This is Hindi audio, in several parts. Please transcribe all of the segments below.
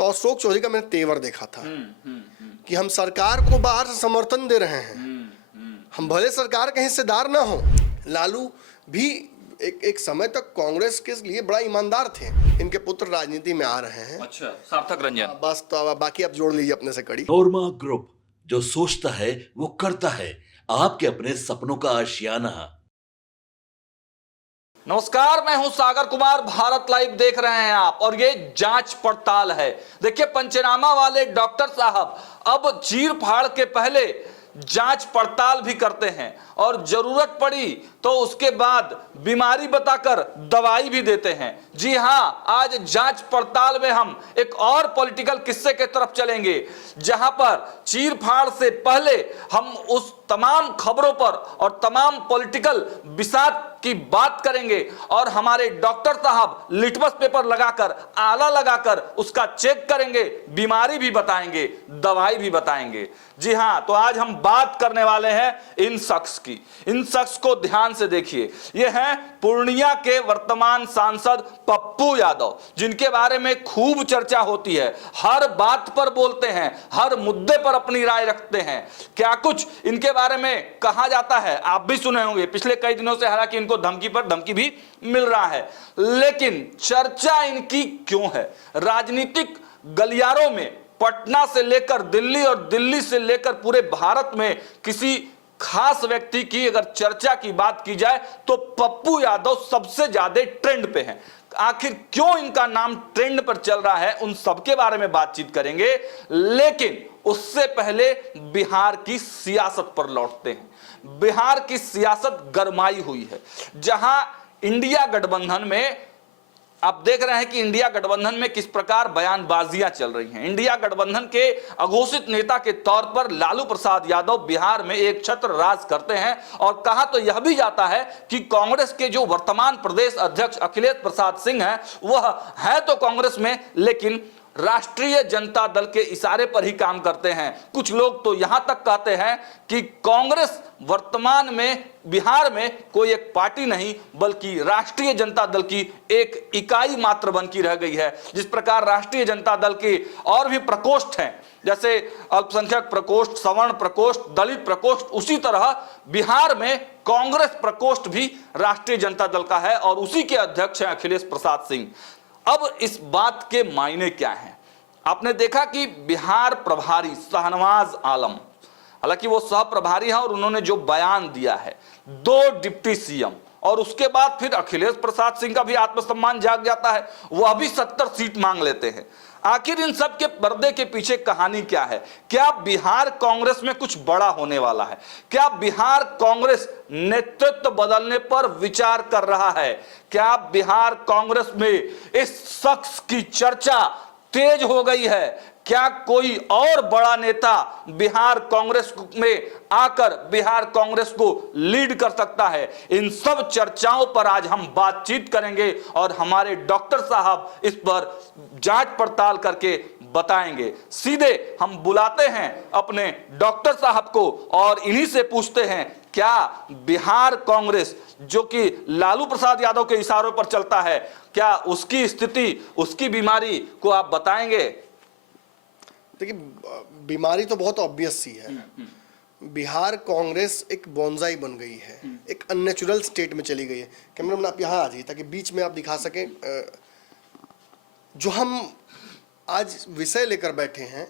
तो अशोक चौधरी का मैंने तेवर देखा था कि हम सरकार को बाहर से समर्थन दे रहे हैं, हम भले सरकार के हिस्सेदार ना हो। लालू भी एक समय तक कांग्रेस के लिए बड़ा ईमानदार थे। इनके पुत्र राजनीति में आ रहे हैं। अच्छा, सार्थक रंजन। बस तो बाकी आप जोड़ लीजिए अपने से कड़ी। नोरमा ग्रुप, जो सोचता है वो करता है। आपके अपने सपनों का आशियाना। नमस्कार, मैं हूं सागर कुमार। भारत लाइव देख रहे हैं आप और ये जांच पड़ताल है। देखिए, पंचनामा वाले डॉक्टर साहब अब चीर फाड़ के पहले जांच पड़ताल भी करते हैं और जरूरत पड़ी तो उसके बाद बीमारी बताकर दवाई भी देते हैं। जी हां, आज जांच पड़ताल में हम एक और पॉलिटिकल किस्से के तरफ चलेंगे, जहां पर चीर फाड़ से पहले हम उस तमाम खबरों पर और तमाम पॉलिटिकल विषाद की बात करेंगे और हमारे डॉक्टर साहब लिटमस पेपर लगाकर, आला लगाकर उसका चेक करेंगे, बीमारी भी बताएंगे, दवाई भी बताएंगे। जी हां, तो आज हम बात करने वाले हैं इन शख्स की। इन शख्स को ध्यान से देखिए। ये हैं पूर्णिया के वर्तमान सांसद पप्पू यादव, जिनके बारे में खूब चर्चा होती है। हर बात पर बोलते हैं, हर मुद्दे पर अपनी राय रखते हैं। क्या कुछ इनके बारे में कहा जाता है आप भी सुने होंगे पिछले कई दिनों से। हालांकि इनको धमकी पर धमकी भी मिल रहा है, लेकिन चर्चा इनकी क्यों है? राजनीतिक गलियारों में पटना से लेकर दिल्ली और दिल्ली से लेकर पूरे भारत में किसी खास व्यक्ति की अगर चर्चा की बात की जाए तो पप्पू यादव सबसे ज्यादा ट्रेंड पे हैं। आखिर क्यों इनका नाम ट्रेंड पर चल रहा है, उन सब के बारे में बातचीत करेंगे। लेकिन उससे पहले बिहार की सियासत पर लौटते हैं। बिहार की सियासत गरमाई हुई है, जहां इंडिया गठबंधन में आप देख रहे हैं कि इंडिया गठबंधन में किस प्रकार बयानबाजियां चल रही हैं। इंडिया गठबंधन के अघोषित नेता के तौर पर लालू प्रसाद यादव बिहार में एक छत्र राज करते हैं और कहा तो यह भी जाता है कि कांग्रेस के जो वर्तमान प्रदेश अध्यक्ष अखिलेश प्रसाद सिंह हैं, वह है तो कांग्रेस में लेकिन राष्ट्रीय जनता दल के इशारे पर ही काम करते हैं। कुछ लोग तो यहां तक कहते हैं कि कांग्रेस वर्तमान में बिहार में कोई एक पार्टी नहीं बल्कि राष्ट्रीय जनता दल की एक इकाई मात्र बन की रह गई है। जिस प्रकार राष्ट्रीय जनता दल के और भी प्रकोष्ठ हैं, जैसे अल्पसंख्यक प्रकोष्ठ, सवर्ण प्रकोष्ठ, दलित प्रकोष्ठ, उसी तरह बिहार में कांग्रेस प्रकोष्ठ भी राष्ट्रीय जनता दल का है और उसी के अध्यक्ष हैं अखिलेश प्रसाद सिंह। अब इस बात के मायने क्या हैं? आपने देखा कि बिहार प्रभारी शाहनवाज आलम, हालांकि वो सह प्रभारी हैं और उन्होंने जो बयान दिया है, 2 डिप्टी सीएम और उसके बाद फिर अखिलेश प्रसाद सिंह का भी आत्मसम्मान जाग जाता है, वह भी 70 सीट मांग लेते हैं। आखिर इन सब के पर्दे के पीछे कहानी क्या है? क्या बिहार कांग्रेस में कुछ बड़ा होने वाला है? क्या बिहार कांग्रेस नेतृत्व बदलने पर विचार कर रहा है? क्या बिहार कांग्रेस में इस शख्स की चर्चा तेज हो गई है? क्या कोई और बड़ा नेता बिहार कांग्रेस में आकर बिहार कांग्रेस को लीड कर सकता है? इन सब चर्चाओं पर आज हम बातचीत करेंगे और हमारे डॉक्टर साहब इस पर जांच पड़ताल करके बताएंगे। सीधे हम बुलाते हैं अपने डॉक्टर साहब को और इन्हीं से पूछते हैं, क्या बिहार कांग्रेस जो कि लालू प्रसाद यादव के इशारों पर चलता है, क्या उसकी स्थिति, उसकी बीमारी को आप बताएंगे? देखिए, बीमारी तो बहुत ऑब्वियस सी है। बिहार कांग्रेस एक बोनसाई बन गई है, एक अननेचुरल स्टेट में चली गई है। कैमरामैन आप यहाँ आ जाइए ताकि बीच में आप दिखा सकें। जो हम आज विषय लेकर बैठे हैं,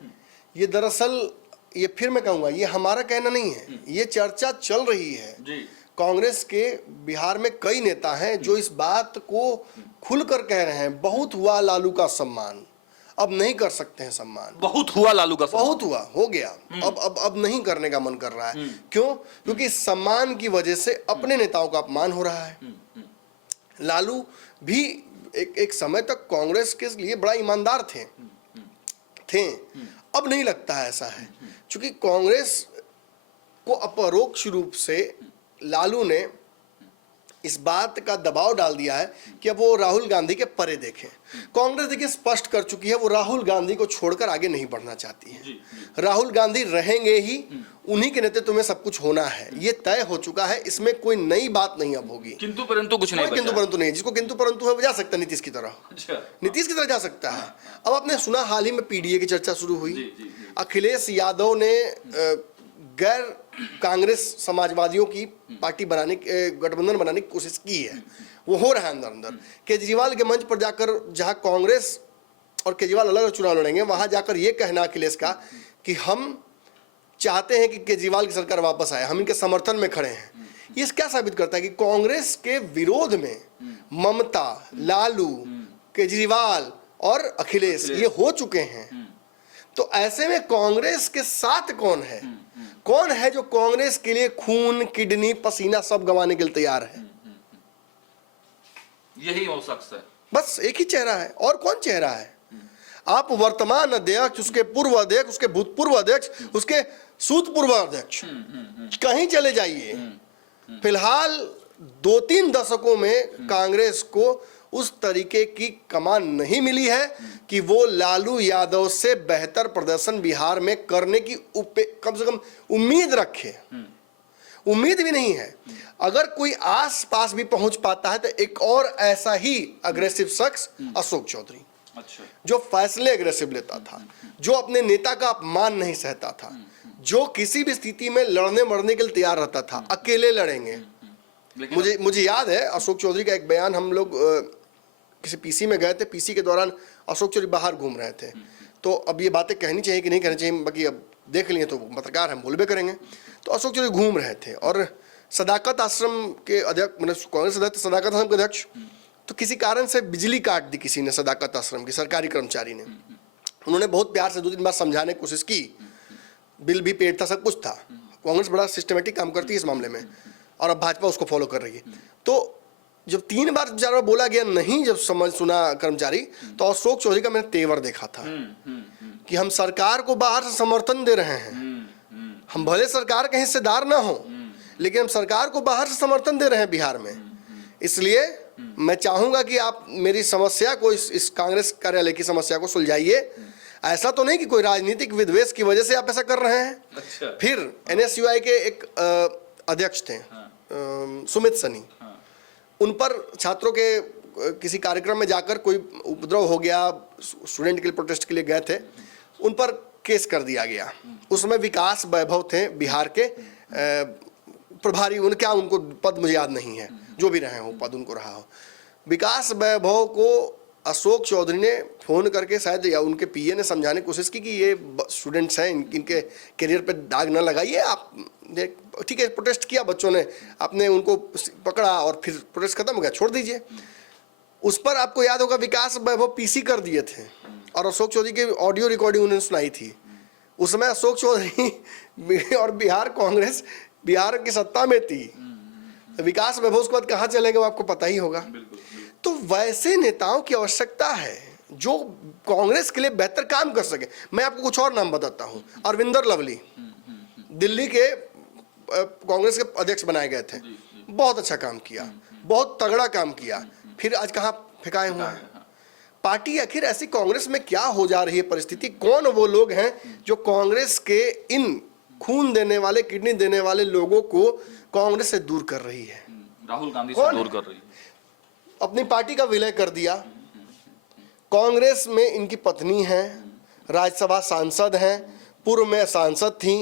ये दरअसल, ये फिर मैं कहूँगा, ये हमारा कहना नहीं है, ये चर्चा चल रही है जी। कांग्रेस के बिहार में कई नेता हैं जो इस बात को खुलकर कह रहे हैं, बहुत हुआ लालू का सम्मान, अब नहीं कर सकते हैं सम्मान। बहुत हुआ लालू का सम्मान, बहुत हुआ, हो गया, अब नहीं करने का मन कर रहा है। क्यों? क्योंकि इस सम्मान की वजह से अपने नेताओं का अपमान हो रहा है। लालू भी एक समय तक कांग्रेस के लिए बड़ा ईमानदार थे। अब नहीं लगता है ऐसा है, क्योंकि कांग्रेस को अपरोक्ष रूप से लालू ने इस बात का दबाव डाल दिया है कि अब वो राहुल गांधी के परे देखें। कांग्रेस देखिए स्पष्ट कर चुकी है, वो राहुल गांधी को छोड़कर आगे नहीं बढ़ना चाहती है। राहुल गांधी रहेंगे ही, उन्हीं के नेतृत्व में सब कुछ होना है, ये तय हो चुका है, इसमें कोई नई बात नहीं अब होगी। किंतु परंतु कुछ नहीं, किंतु परंतु नहीं, जिसको किंतु परंतु है वो जा सकता है नीतीश की तरह। नीतीश की तरह जा सकता है। अब आपने सुना हाल ही में पीडीए की चर्चा शुरू हुई, अखिलेश यादव ने गैर कांग्रेस समाजवादियों की पार्टी बनाने, गठबंधन बनाने की कोशिश की है, वो हो रहा है अंदर अंदर। केजरीवाल के मंच पर जाकर, जहां कांग्रेस और केजरीवाल अलग चुनाव लड़ेंगे, वहां जाकर ये कहना अखिलेश का कि हम चाहते हैं कि केजरीवाल की सरकार वापस आए, हम इनके समर्थन में खड़े हैं, ये क्या साबित करता है कि कांग्रेस के विरोध में ममता, लालू, केजरीवाल और अखिलेश ये हो चुके हैं। तो ऐसे में कांग्रेस के साथ कौन है? कौन है जो कांग्रेस के लिए खून, किडनी, पसीना सब गंवाने के लिए तैयार है? यही वो शख्स है, बस एक ही चेहरा है। और कौन चेहरा है? आप वर्तमान अध्यक्ष, उसके पूर्व अध्यक्ष, उसके भूतपूर्व अध्यक्ष, उसके सूतपूर्व अध्यक्ष, कहीं चले जाइए, फिलहाल 2-3 दशकों में कांग्रेस को उस तरीके की कमान नहीं मिली है कि वो लालू यादव से बेहतर प्रदर्शन बिहार में करने की कम से कम उम्मीद रखे। उम्मीद भी नहीं है। अगर कोई आस पास भी पहुंच पाता है तो एक और ऐसा ही अग्रेसिव शख्स अशोक चौधरी, जो फैसले अग्रेसिव लेता था, जो अपने नेता का अपमान नहीं सहता था, जो किसी भी स्थिति में लड़ने मरने के लिए तैयार रहता था, अकेले लड़ेंगे। मुझे याद है अशोक चौधरी का एक बयान, हम लोग किसी पीसी में गए थे, पीसी के दौरान अशोक चौधरी बाहर घूम रहे थे, तो अब ये बातें कहनी चाहिए कि नहीं कहनी चाहिए, बाकी अब देख लिए तो पत्रकार हम बोलबे करेंगे। तो अशोक चौधरी घूम रहे थे और सदाकत आश्रम के अध्यक्ष, मतलब कांग्रेस अध्यक्ष सदाकत आश्रम के अध्यक्ष, तो किसी कारण से बिजली काट दी किसी ने, सदाकत आश्रम की सरकारी कर्मचारी ने। उन्होंने बहुत प्यार से 2-3 बार समझाने की कोशिश की, बिल भी पेड था, सब कुछ था। कांग्रेस बड़ा सिस्टमेटिक काम करती है इस मामले में और अब भाजपा उसको फॉलो कर रही है। तो जब 3 बार 4 बार बोला गया नहीं, जब समझ सुना कर्मचारी, तो अशोक चौधरी का मैंने तेवर देखा था कि हम सरकार को बाहर से समर्थन दे रहे हैं, हम भले सरकार के हिस्सेदार ना हो, लेकिन हम सरकार को बाहर से समर्थन दे रहे हैं बिहार में। इसलिए मैं चाहूंगा कि आप मेरी समस्या को, इस कांग्रेस कार्यालय की समस्या को सुलझाइए। ऐसा तो नहीं कि कोई राजनीतिक विद्वेष की वजह से आप ऐसा कर रहे हैं। अच्छा। फिर एनएसयूआई के एक अध्यक्ष थे सुमित सनी, उन पर छात्रों के किसी कार्यक्रम में जाकर कोई उपद्रव हो गया, स्टूडेंट के लिए प्रोटेस्ट के लिए गए थे, उन पर केस कर दिया गया। उसमें विकास वैभव थे बिहार के प्रभारी, उनको पद मुझे याद नहीं है, जो भी रहे हो पद उनको रहा हो। विकास वैभव को अशोक चौधरी ने फोन करके शायद, या उनके पीए ने समझाने की कोशिश की कि ये स्टूडेंट्स हैं, इनके करियर पे दाग न लगाइए आप। ठीक है, प्रोटेस्ट किया बच्चों ने, आपने उनको पकड़ा और फिर प्रोटेस्ट खत्म हो गया, छोड़ दीजिए। उस पर आपको याद होगा विकास वैभव पीसी कर दिए थे और अशोक चौधरी की ऑडियो रिकॉर्डिंग उन्होंने सुनाई थी। उस समय अशोक चौधरी और बिहार कांग्रेस बिहार की सत्ता में थी। विकास वैभव उसके बाद कहाँ चले गए वो आपको पता ही होगा। तो वैसे नेताओं की आवश्यकता है जो कांग्रेस के लिए बेहतर काम कर सके। मैं आपको कुछ और नाम बताता हूँ। अरविंदर लवली दिल्ली के कांग्रेस के अध्यक्ष बनाए गए थे, बहुत अच्छा काम किया, बहुत तगड़ा काम किया, फिर आज कहाँ फेंकाए हुए हैं। पार्टी आखिर ऐसी कांग्रेस में क्या हो जा रही है परिस्थिति? कौन वो लोग हैं जो कांग्रेस के इन खून देने वाले, किडनी देने वाले लोगों को कांग्रेस से दूर कर रही है? राहुल गांधी से दूर कर रही है। अपनी पार्टी का विलय कर दिया। कांग्रेस में इनकी पत्नी है, राज्यसभा सांसद हैं, पूर्व में सांसद थी,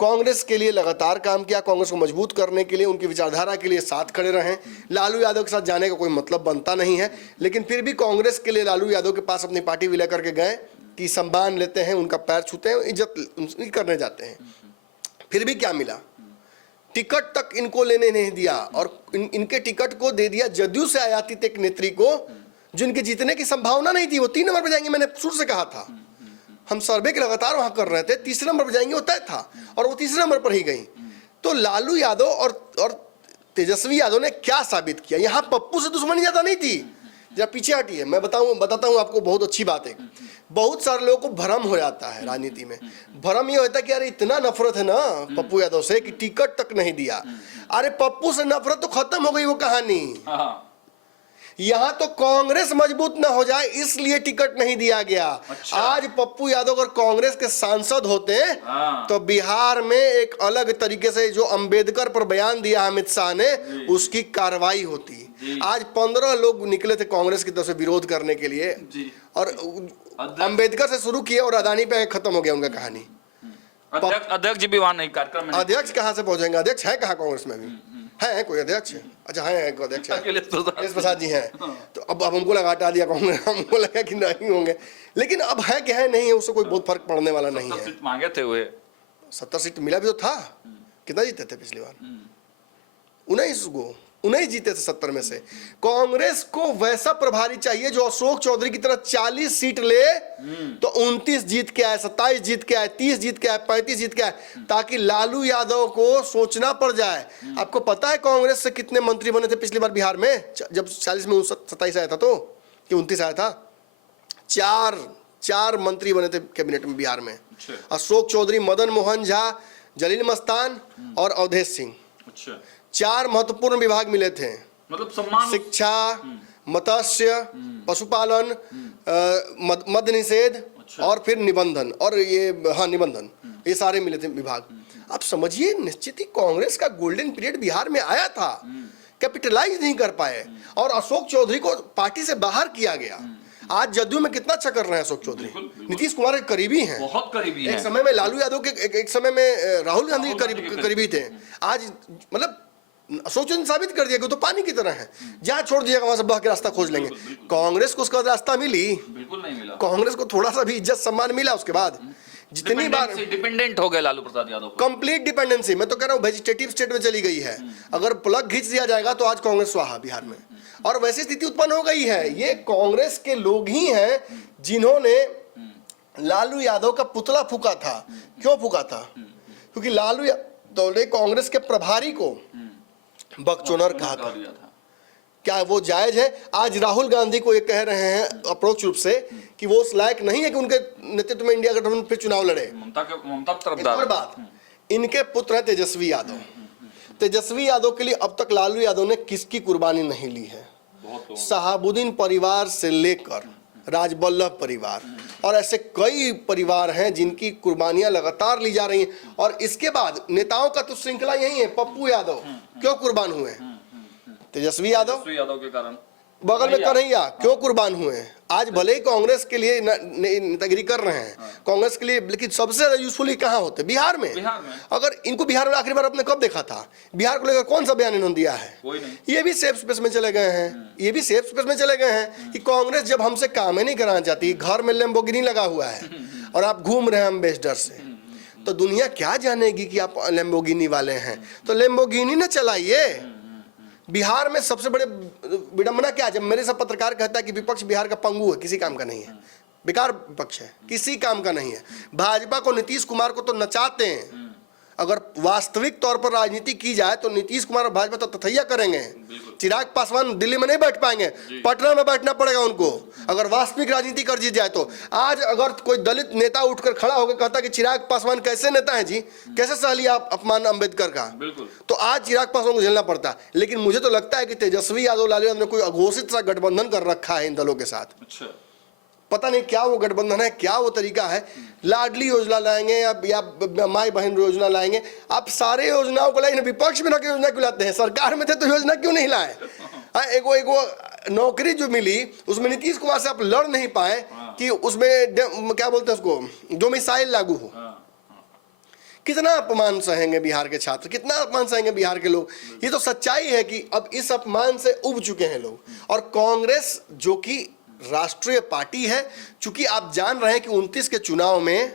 कांग्रेस के लिए लगातार काम किया, कांग्रेस को मजबूत करने के लिए, उनकी विचारधारा के लिए साथ खड़े रहे। लालू यादव के साथ जाने का कोई मतलब बनता नहीं है, लेकिन फिर भी कांग्रेस के लिए लालू यादव के पास अपनी पार्टी विलय करके गए कि सम्मान लेते हैं, उनका पैर छूते हैं, इज्जत करने जाते हैं। फिर भी क्या मिला? टिकट तक इनको लेने नहीं दिया और इनके टिकट को दे दिया जदयू से आयातित एक नेत्री को, जिनके जीतने की संभावना नहीं थी। वो 3 नंबर पर जाएंगे, मैंने शुरू से कहा था, हम सर्वे के लगातार वहां कर रहे थे, तीसरे नंबर पर जाएंगे वो तय था, और वो तीसरे नंबर पर ही गई। तो लालू यादव और तेजस्वी यादव ने क्या साबित किया? यहाँ पप्पू से दुश्मनी ज्यादा नहीं थी, जरा पीछे हटिए, मैं बताता हूँ आपको बहुत अच्छी बात है। बहुत सारे लोगों को भ्रम हो जाता है राजनीति में। भ्रम ये होता है कि अरे इतना नफरत है ना पप्पू यादव से कि टिकट तक नहीं दिया। अरे पप्पू से नफरत तो खत्म हो गई वो कहानी। यहाँ तो कांग्रेस मजबूत ना हो जाए इसलिए टिकट नहीं दिया गया। अच्छा। आज पप्पू यादव अगर कांग्रेस के सांसद होते तो बिहार में एक अलग तरीके से जो अंबेडकर पर बयान दिया अमित शाह ने उसकी कार्रवाई होती। आज 15 लोग निकले थे कांग्रेस की तरफ से विरोध करने के लिए और अंबेडकर से शुरू किए और अदानी पे खत्म हो गया उनका कहानी। अध्यक्ष जी भी वहां नहीं, कार्यक्रम में अध्यक्ष कहाँ से पहुंचेंगे? अध्यक्ष है कहाँ कांग्रेस में भी? है कोई अध्यक्ष? अच्छा है कोई अध्यक्ष है, अखिलेश प्रसाद जी हैं। तो अब हमको लगा हटा दिया कांग्रेस, हमको लगा कि नहीं होंगे, लेकिन अब है कि है नहीं है उससे कोई बहुत फर्क पड़ने वाला नहीं है। सीट मांगे थे हुए 70 सीट मिला भी तो था। कितना जीते थे पिछली बार? 19 जीते थे 70 में से। कांग्रेस को वैसा प्रभारी चाहिए जो अशोक चौधरी की तरह 40 सीट ले तो 29 जीत के आए, 27 जीत के आए, 30 जीत के आए, 35 जीत के आए, ताकि लालू यादव को सोचना पड़ जाए। आपको पता है कांग्रेस से कितने मंत्री बने थे पिछली बार बिहार में जब 40 में 27 आया था तो कि 29 आया था? चार मंत्री बने थे कैबिनेट में बिहार में। अशोक चौधरी, मदन मोहन झा, जलील मस्तान और अवधेश सिंह। 4 महत्वपूर्ण विभाग मिले थे, मतलब सम्मान, शिक्षा, मत्स्य, पशुपालन, मद्य निषेध और फिर निबंधन और ये निबंधन, ये सारे मिले थे विभाग। आप समझिए निश्चित ही कांग्रेस का गोल्डन पीरियड बिहार में आया था, कैपिटलाइज नहीं कर पाए और अशोक चौधरी को पार्टी से बाहर किया गया। आज जदयू में कितना अच्छा कर रहे हैं अशोक चौधरी, नीतीश कुमार के करीबी हैं, बहुत करीबी हैं। एक समय में लालू यादव के, एक समय में राहुल गांधी के करीबी थे। आज मतलब अशोक चौधरी साबित कर दिया कि तो पानी की तरह है, जहाँ छोड़ दिएगा वहां से बह के रास्ता खोज लेंगे। कांग्रेस को उसका रास्ता बिल्कुल नहीं मिला। कांग्रेस को थोड़ा सा भी इज्जत सम्मान मिला उसके बाद जितनी बार डिपेंडेंट हो गए लालू प्रसाद यादव, कंप्लीट डिपेंडेंसी। मैं तो कह रहा हूँ वेजिटेटिव स्टेट में चली गई है। अगर प्लग खींच दिया जाएगा तो आज कांग्रेस स्वाहा बिहार में, और वैसी स्थिति उत्पन्न हो गई है। ये कांग्रेस के लोग ही हैं जिन्होंने लालू यादव का पुतला फूका था। क्यों फूका था? क्योंकि लालू यादव ने कांग्रेस के प्रभारी को बकचोदर कहा था। क्या वो जायज है? आज राहुल गांधी को ये कह रहे हैं अप्रोच रूप से कि वो उस लायक नहीं है कि उनके नेतृत्व में इंडिया गठबंधन फिर चुनाव लड़े। ममता बात, इनके पुत्र है तेजस्वी यादव। तेजस्वी यादव के लिए अब तक लालू यादव ने किसकी कुर्बानी नहीं ली है? शहाबुद्दीन परिवार से लेकर राजबल्लभ परिवार और ऐसे कई परिवार हैं जिनकी कुर्बानियां लगातार ली जा रही हैं। और इसके बाद नेताओं का तो श्रृंखला यही है। पप्पू यादव क्यों कुर्बान हुए? तेजस्वी यादव के कारण। बगल में कन्हैया क्यों कुर्बान हुए? आज भले ही कांग्रेस के लिए नेतागिरी कर रहे हैं, कांग्रेस के लिए, लेकिन सबसे ज्यादा यूजफुल कहाँ होते? बिहार में। अगर इनको बिहार में आखिरी बार आपने कब देखा था? बिहार को लेकर कौन सा बयान इन्होंने दिया है? ये भी सेफ स्पेस में चले गए हैं। ये भी सेफ स्पेस में चले गए हैं कि कांग्रेस जब हमसे काम ही नहीं कराना चाहती, घर में लैम्बोर्गिनी लगा हुआ है और आप घूम रहे हैं एम्बेसडर से, तो दुनिया क्या जानेगी कि आप लैम्बोर्गिनी वाले हैं? तो लैम्बोर्गिनी न चलाइए। बिहार में सबसे बड़े विडंबना क्या है? जब मेरे सब पत्रकार कहता है कि विपक्ष बिहार का पंगु है, किसी काम का नहीं है, बेकार विपक्ष है, किसी काम का नहीं है। भाजपा को, नीतीश कुमार को तो नचाते हैं। अगर वास्तविक तौर पर राजनीति की जाए तो नीतीश कुमार और भाजपा तो तथैया करेंगे। चिराग पासवान दिल्ली में नहीं बैठ पाएंगे, पटना में बैठना पड़ेगा उनको अगर वास्तविक राजनीति कर दी जाए तो। आज अगर कोई दलित नेता उठकर खड़ा होकर कहता कि चिराग पासवान कैसे नेता है जी, कैसे सह लिया अपमान अम्बेडकर का, तो आज चिराग पासवान को झेलना पड़ता। लेकिन मुझे तो लगता है कि तेजस्वी यादव, लालू यादव ने कोई अघोषित सा गठबंधन कर रखा है इन दलों के साथ। पता नहीं क्या वो गठबंधन है, क्या वो तरीका है। लाडली योजना लाएंगे या माई बहन योजना लाएंगे। आप सारे योजनाओं को लाएंगे, विपक्ष में योजना क्यों लाते हैं? सरकार में थे तो योजना क्यों नहीं लाए? एगो नौकरी जो मिली उसमें नीतीश कुमार से आप लड़ नहीं पाए कि उसमें क्या बोलते हैं उसको, डोमिसाइल लागू हो। कितना अपमान सहेंगे बिहार के छात्र, कितना अपमान सहेंगे बिहार के लोग? ये तो सच्चाई है कि अब इस अपमान से उब चुके हैं लोग। और कांग्रेस जो कि राष्ट्रीय पार्टी है, चूंकि आप जान रहे हैं कि 29 के चुनाव में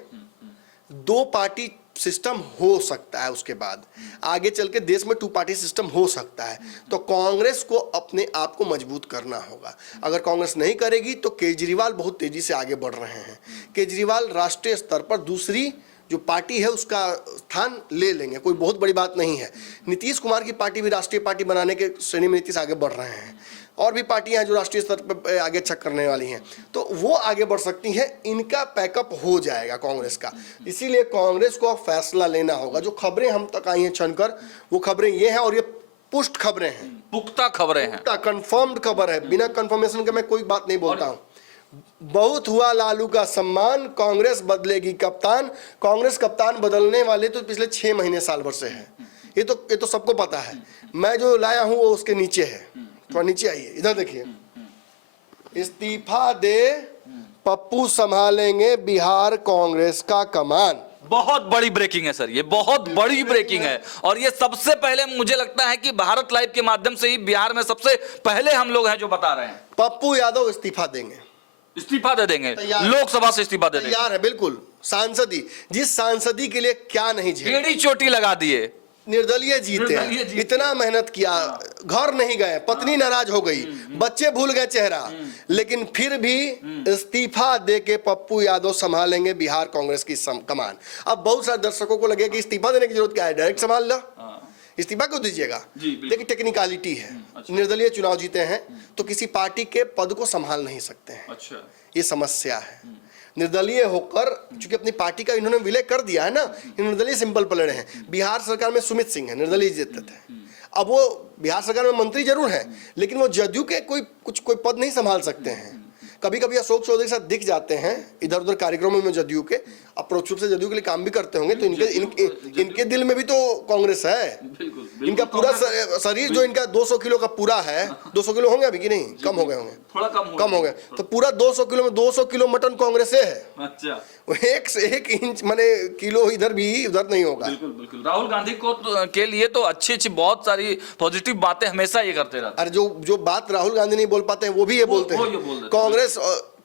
2 पार्टी सिस्टम हो सकता है, उसके बाद आगे चल के देश में 2 पार्टी सिस्टम हो सकता है, तो कांग्रेस को अपने आप को मजबूत करना होगा। अगर कांग्रेस नहीं करेगी तो केजरीवाल बहुत तेजी से आगे बढ़ रहे हैं। केजरीवाल राष्ट्रीय स्तर पर दूसरी जो पार्टी है उसका स्थान ले लेंगे, कोई बहुत बड़ी बात नहीं है। नीतीश कुमार की पार्टी भी राष्ट्रीय पार्टी बनाने के श्रेणी में नीतीश आगे बढ़ रहे हैं, और भी पार्टियां हैं जो राष्ट्रीय स्तर पर आगे अच्छा करने वाली हैं, तो वो आगे बढ़ सकती हैं। इनका पैकअप हो जाएगा कांग्रेस का, इसीलिए कांग्रेस को अब फैसला लेना होगा। जो खबरें हम तक आई हैं छनकर, वो खबरें ये हैं, और ये पुष्ट खबरें हैं, पुख्ता खबरें हैं, कंफर्म्ड खबर है, बिना कंफर्मेशन के मैं कोई बात नहीं बोलता हूं। बहुत हुआ लालू का सम्मान, कांग्रेस बदलेगी कप्तान। कांग्रेस कप्तान बदलने वाले तो पिछले 6 महीने साल भर से है, ये तो सबको पता है। मैं जो लाया हूं वो उसके नीचे है, थोड़ा नीचे आइए, इधर देखिए। इस्तीफा दे पप्पू संभालेंगे बिहार कांग्रेस का कमान। बहुत बड़ी ब्रेकिंग है सर, ये बहुत बड़ी ब्रेकिंग है, और ये सबसे पहले मुझे लगता है कि भारत लाइव के माध्यम से ही बिहार में सबसे पहले हम लोग हैं जो बता रहे हैं। पप्पू यादव इस्तीफा देंगे, इस्तीफा दे देंगे, लोकसभा से इस्तीफा दे देंगे, तैयार है बिल्कुल। सांसदी, जिस सांसदी के लिए क्या नहीं झेला, एड़ी चोटी लगा दिए, निर्दलीय जीते, इतना मेहनत किया, घर नहीं गए, पत्नी नाराज हो गई, बच्चे भूल गए चेहरा, लेकिन फिर भी इस्तीफा दे के पप्पू यादव संभालेंगे बिहार कांग्रेस की कमान। अब बहुत सारे दर्शकों को लगे कि इस्तीफा देने की जरूरत क्या है, डायरेक्ट संभाल लो, इस्तीफा क्यों दीजिएगा। देखिए टेक्निकलिटी है, निर्दलीय चुनाव जीते हैं तो किसी पार्टी के पद को संभाल नहीं सकते हैं, ये समस्या है। निर्दलीय होकर, चूंकि अपनी पार्टी का इन्होंने विलय कर दिया है ना, निर्दलीय सिंपल पलड़े हैं। बिहार सरकार में सुमित सिंह है, निर्दलीय जीते थे, अब वो बिहार सरकार में मंत्री जरूर हैं, लेकिन वो जदयू के कोई पद नहीं संभाल सकते हैं। कभी कभी अशोक चौधरी के साथ दिख जाते हैं इधर उधर कार्यक्रमों में जदयू के, अप्रोच रूप से जदयू के लिए काम भी करते होंगे, तो इनके दिल में भी तो कांग्रेस है। इनका पूरा शरीर जो इनका 200 किलो का पूरा है, 200 किलो होंगे अभी कि नहीं, कम हो गए होंगे, थोड़ा कम हो गए, तो पूरा 200 किलो में 200 किलो मटन कांग्रेस से है। अच्छा, एक से 1 इंच माने किलो इधर भी उधर नहीं होगा। बिल्कुल। राहुल गांधी को के लिए तो अच्छी बहुत सारी पॉजिटिव बातें हमेशा ये करते रहते हैं। अरे जो बात राहुल गांधी नहीं बोल पाते हैं वो भी ये बोलते हैं। कांग्रेस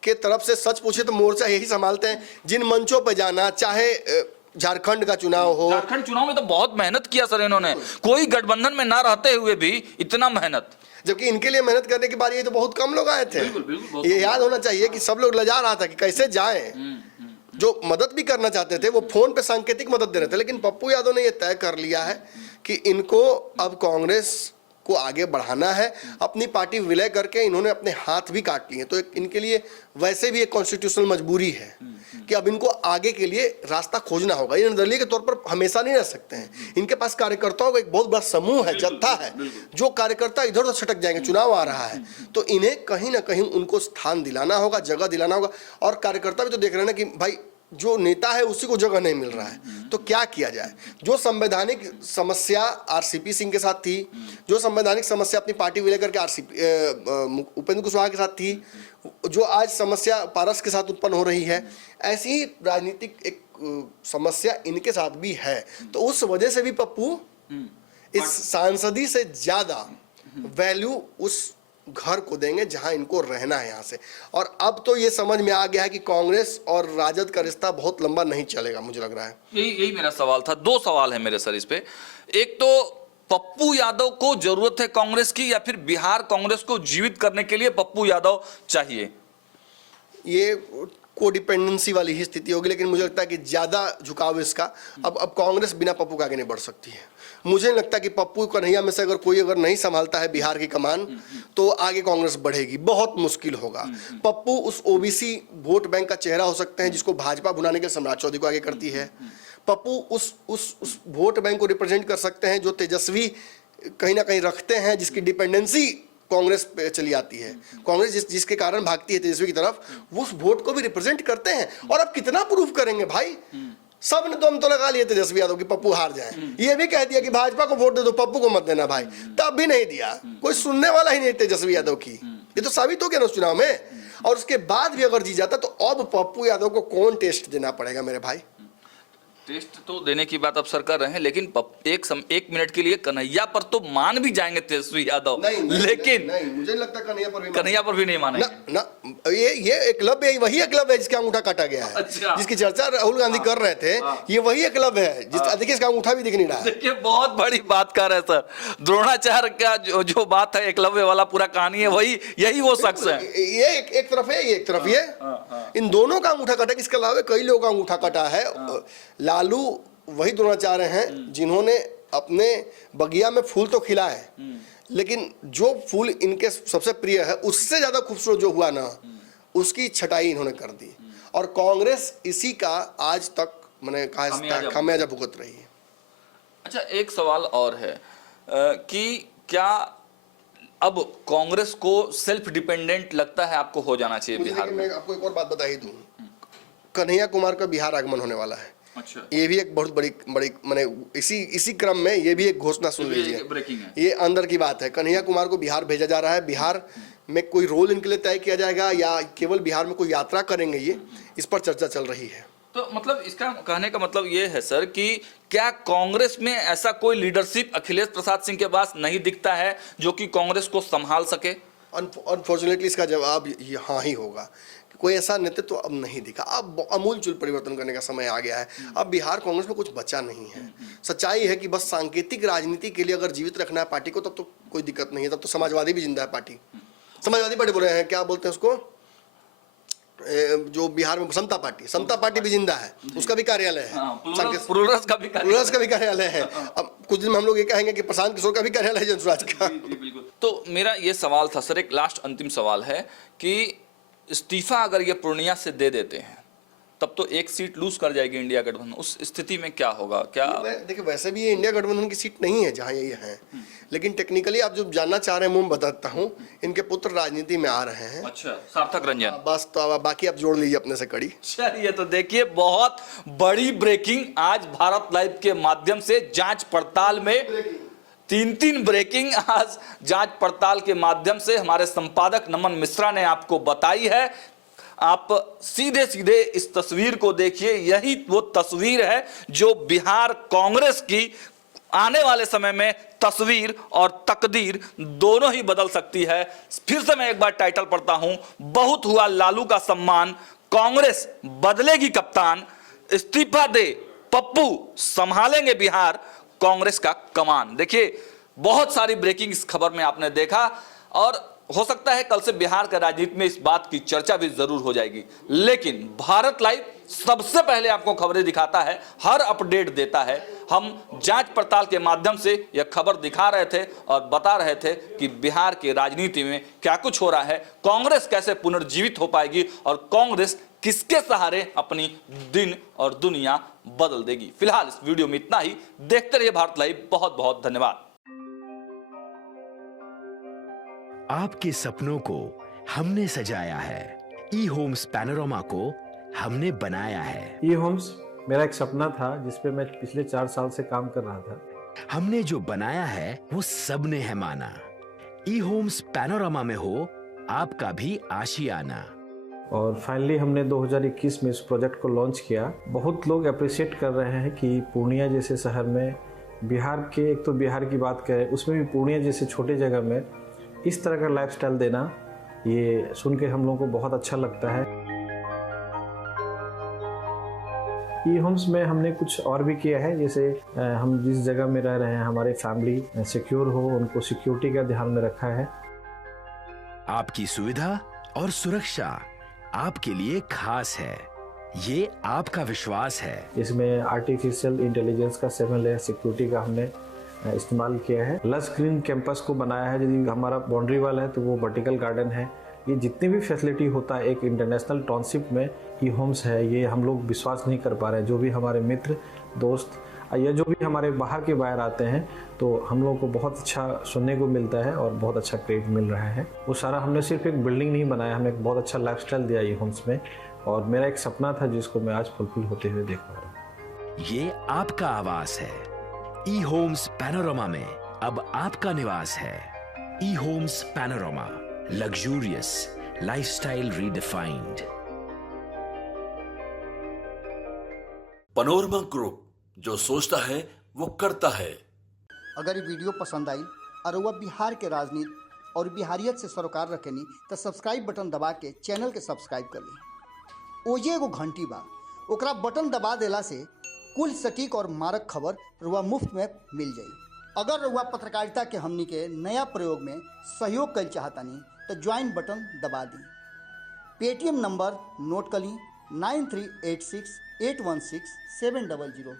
के तरफ से सच पूछे तो मोर्चा यही संभालते हैं, जिन मंचों पर जाना, चाहे झारखंड का चुनाव हो, झारखंड चुनाव में तो बहुत मेहनत किया सर इन्होंने, कोई गठबंधन में ना रहते हुए भी इतना मेहनत, जबकि इनके लिए मेहनत करने की बारी है तो बहुत कम लोग आए थे। ये याद होना चाहिए कि सब लोग लजा रहा था कि कैसे जाएं। जो मदद भी करना चाहते थे वो फोन पे सांकेतिक मदद दे रहे थे, लेकिन पप्पू यादव ने ये तय कर लिया है कि इनको अब कांग्रेस को आगे बढ़ाना है। अपनी पार्टी विलय करके इन्होंने अपने हाथ भी काट लिए, तो इनके लिए वैसे भी एक कॉन्स्टिट्यूशनल मजबूरी है कि अब इनको आगे के लिए रास्ता खोजना होगा। ये निर्दलीय के तौर पर हमेशा नहीं रह सकते हैं, इनके पास कार्यकर्ताओं का एक बहुत बड़ा समूह है, जत्था है, जो कार्यकर्ता इधर उधर छटक जाएंगे, चुनाव आ रहा है, तो इन्हें कहीं ना कहीं उनको स्थान दिलाना होगा, जगह दिलाना होगा। और कार्यकर्ता भी तो देख रहे हैं ना कि भाई जो नेता है उसी को जगह नहीं मिल रहा है, तो क्या किया जाए। जो संवैधानिक समस्या आरसीपी सिंह के साथ थी, जो संवैधानिक समस्या अपनी पार्टी विलय करके उपेंद्र कुशवाहा के साथ थी, जो आज समस्या पारस के साथ उत्पन्न हो रही है, ऐसी ही राजनीतिक एक समस्या इनके साथ भी है। तो उस वजह से भी पप्पू इस सांसदी से ज्यादा वैल्यू उस घर को देंगे जहां इनको रहना है यहाँ से। और अब तो ये समझ में आ गया है कि कांग्रेस और राजद का रिश्ता बहुत लंबा नहीं चलेगा, मुझे लग रहा है। यही मेरा सवाल था। 2 सवाल है मेरे सर इस पे। एक तो पप्पू यादव को जरूरत है कांग्रेस की, या फिर बिहार कांग्रेस को जीवित करने के लिए पप्पू यादव चाहिए? ये कोडिपेंडेंसी वाली ही स्थिति होगी, लेकिन मुझे लगता है कि ज्यादा झुकाव इसका अब कांग्रेस बिना पप्पू के आगे नहीं बढ़ सकती है। मुझे नहीं लगता कि पप्पू कन्हैया में से अगर कोई नहीं संभालता है बिहार की कमान, तो आगे कांग्रेस बढ़ेगी, बहुत मुश्किल होगा। पप्पू उस ओबीसी वोट बैंक का चेहरा हो सकते हैं जिसको भाजपा भुनाने के सम्राट चौधरी को आगे करती है। पप्पू उस वोट बैंक को रिप्रेजेंट कर सकते हैं जो तेजस्वी कहीं ना कहीं रखते हैं, जिसकी डिपेंडेंसी कांग्रेस पे चली आती है। कांग्रेस जिसके कारण भागती है तेजस्वी की तरफ, वो उस वोट को भी रिप्रेजेंट करते हैं। और अब कितना प्रूफ करेंगे भाई, सब ने दम तो लगा लिए तेजस्वी यादव की पप्पू हार जाए, ये भी कह दिया कि भाजपा को वोट दे दो, पप्पू को मत देना भाई, तब भी नहीं दिया। कोई सुनने वाला ही नहीं तेजस्वी यादव की, ये तो साबित हो गया ना उस चुनाव में। और उसके बाद भी अगर जीत जाता तो अब पप्पू यादव को कौन टेस्ट देना पड़ेगा मेरे भाई। टेस्ट तो देने की बात अब सर कर रहे हैं, लेकिन एक मिनट के लिए कन्हैया पर तो मान भी जाएंगे तेजस्वी यादव, लेकिन नहीं, मुझे नहीं लगता कन्हैया पर भी नहीं मानेंगे ना। ये एकलव्य वही एकलव्य है जिसका अंगूठा काटा गया है। अच्छा। जिसकी चर्चा राहुल गांधी कर रहे थे, ये वही एकलव्य है जिस देखिए इसका अंगूठा भी दिख नहीं रहा है। देखिए बहुत बड़ी बात कर रहे हैं सर, द्रोणाचार्य का जो बात है एकलव्य वाला पूरा कहानी है, वही यही वो शख्स है। ये एक तरफ है, ये एक तरफ ये, इन दोनों का अंगूठा काटा। इसके अलावा कई लोगों का अंगूठा काटा है। लालू वही द्रोणाचार्य हैं जिन्होंने अपने बगिया में फूल तो खिलाए, लेकिन जो फूल इनके सबसे प्रिय है उससे ज्यादा खूबसूरत जो हुआ ना, उसकी छटाई इन्होंने कर दी। और कांग्रेस इसी का आज तक मैंने कहा खामियाजा भुगत रही है। अच्छा, एक सवाल और है कि क्या अब कांग्रेस को सेल्फ डिपेंडेंट लगता है आपको हो जाना चाहिए बिहार में? मैं आपको एक और बात बता ही दूं, कन्हैया कुमार का बिहार आगमन होने वाला है। अच्छा। ये भी एक बहुत बड़ी मैंने इसी क्रम में ये भी एक घोषणा सुन लीजिए, ब्रेकिंग है, ये अंदर की बात है। कन्हैया कुमार को बिहार भेजा जा रहा है। बिहार में कोई रोल इनके लिए तय किया जाएगा या केवल बिहार में कोई यात्रा करेंगे, ये इस पर चर्चा चल रही है। तो मतलब इसका कहने का मतलब ये है सर कि क्या कांग्रेस में ऐसा कोई लीडरशिप अखिलेश प्रसाद सिंह के पास नहीं दिखता है जो कि कांग्रेस को संभाल सके? अनफॉर्चुनेटली इसका जवाब हाँ ही होगा। कोई ऐसा नेतृत्व तो अब नहीं दिखा। अब अमूलचूल परिवर्तन करने का समय आ गया है। अब बिहार कांग्रेस में कुछ बचा नहीं है। सच्चाई है कि बस सांकेतिक राजनीति के लिए अगर जीवित रखना है पार्टी को, तब तो कोई दिक्कत नहीं है। तब तो समाजवादी भी जिंदा है पार्टी। समाजवादी पार्टी बोल रहे हैं, क्या बोलते हैं उसको, जो बिहार में समता पार्टी भी जिंदा है, उसका भी कार्यालय है। प्लूरल्स का भी कार्यालय है। अब कुछ दिन में हम लोग ये कहेंगे कि प्रशांत किशोर का भी कार्यालय है, जनसुराज का। तो मेरा ये सवाल था सर, एक लास्ट अंतिम सवाल है कि इस्तीफा अगर ये पूर्णिया से दे देते हैं तब तो एक सीट लूज कर जाएगी इंडिया गठबंधन। उस स्थिति में क्या होगा? क्या देखिए, वैसे भी ये इंडिया गठबंधन की सीट नहीं है जहां ये है, लेकिन टेक्निकली आप जो जानना चाह रहे हैं, मैं बताता हूं, इनके पुत्र राजनीति में आ रहे हैं। अच्छा, सार्थक रंजन। बस तो बाकी आप जोड़ लीजिए अपने से कड़ी। चलिए, तो देखिए बहुत बड़ी ब्रेकिंग आज भारत लाइव के माध्यम से जांच पड़ताल में, तीन ब्रेकिंग आज जांच पड़ताल के माध्यम से हमारे संपादक नमन मिश्रा ने आपको बताई है। आप सीधे इस तस्वीर को देखिए, यही वो तस्वीर है जो बिहार कांग्रेस की आने वाले समय में तस्वीर और तकदीर दोनों ही बदल सकती है। फिर से मैं एक बार टाइटल पढ़ता हूं, बहुत हुआ लालू का सम्मान, कांग्रेस बदलेगी कप्तान, इस्तीफा दे पप्पू संभालेंगे बिहार कांग्रेस का कमान। देखिए बहुत सारी ब्रेकिंग इस खबर में आपने देखा, और हो सकता है कल से बिहार का राजनीति में इस बात की चर्चा भी जरूर हो जाएगी। लेकिन भारत लाइव सबसे पहले आपको खबरें दिखाता है, हर अपडेट देता है। हम जांच पड़ताल के माध्यम से यह खबर दिखा रहे थे और बता रहे थे कि बिहार के राजनीति में क्या कुछ हो रहा है, कांग्रेस कैसे पुनर्जीवित हो पाएगी और कांग्रेस किसके सहारे अपनी दिन और दुनिया बदल देगी। फिलहाल इस वीडियो में इतना ही। देखते रहिए भारत लाइव। बहुत बहुत धन्यवाद। आपके सपनों को हमने सजाया है, ई होम्स पैनोरामा को हमने बनाया है। ई होम्स मेरा एक सपना था जिस पे मैं पिछले 4 साल से काम कर रहा था। हमने जो बनाया है वो सबने है माना। ई होम्स पैनोरामा में हो आपका भी आशियाना। और फाइनली हमने 2021 में इस प्रोजेक्ट को लॉन्च किया। बहुत लोग अप्रिशिएट कर रहे हैं कि पूर्णिया जैसे शहर में, बिहार के, एक तो बिहार की बात करें उसमें भी पूर्णिया जैसे छोटे जगह में इस तरह का लाइफस्टाइल देना, ये सुन के हम लोगों को बहुत अच्छा लगता है। ई होम्स में हमने कुछ और भी किया है, जैसे हम जिस जगह में रह रहे हैं हमारे फैमिली सिक्योर हो, उनको सिक्योरिटी का ध्यान में रखा है। आपकी सुविधा और सुरक्षा आपके लिए खास है, ये आपका विश्वास है। इसमें आर्टिफिशियल इंटेलिजेंस का 7 लेयर सिक्योरिटी का हमने इस्तेमाल किया है। लस ग्रीन कैंपस को बनाया है। यदि हमारा बाउंड्री वाल है तो वो वर्टिकल गार्डन है। ये जितनी भी फैसिलिटी होता है एक इंटरनेशनल टाउनशिप में, ई होम्स है, ये हम लोग विश्वास नहीं कर पा रहे हैं। जो भी हमारे मित्र दोस्त या जो भी हमारे बाहर के बाहर आते हैं तो हम लोगों को बहुत अच्छा सुनने को मिलता है और बहुत अच्छा क्रेडिट मिल रहा है। वो सारा हमने सिर्फ एक बिल्डिंग नहीं बनाया, हमें एक बहुत अच्छा लाइफस्टाइल दिया ई होम्स में, और मेरा एक सपना था जिसको मैं आज फुलफिल होते हुए देख पा रहा हूँ। ये आपका आवास है। ई होम्स पैनोरामा में अब आपका निवास है। E Homes Panorama, luxurious lifestyle redefined. Panorama group, जो सोचता है वो करता है। अगर ये वीडियो पसंद आई और वह बिहार के राजनीति और बिहारियत से सरोकार रखेनी तो सब्सक्राइब बटन दबा के चैनल के सब्सक्राइब कर ली। ओजे एगो घंटी बा, ओकरा बटन दबा देला से कुल सटीक और मारक खबर रुआ मुफ्त में मिल जाई। अगर रुआ पत्रकारिता के हमनी के नया प्रयोग में सहयोग कर चाहतानी तो ज्वाइन बटन दबा दी। पेटीएम नंबर नोट कर ली 9386816700।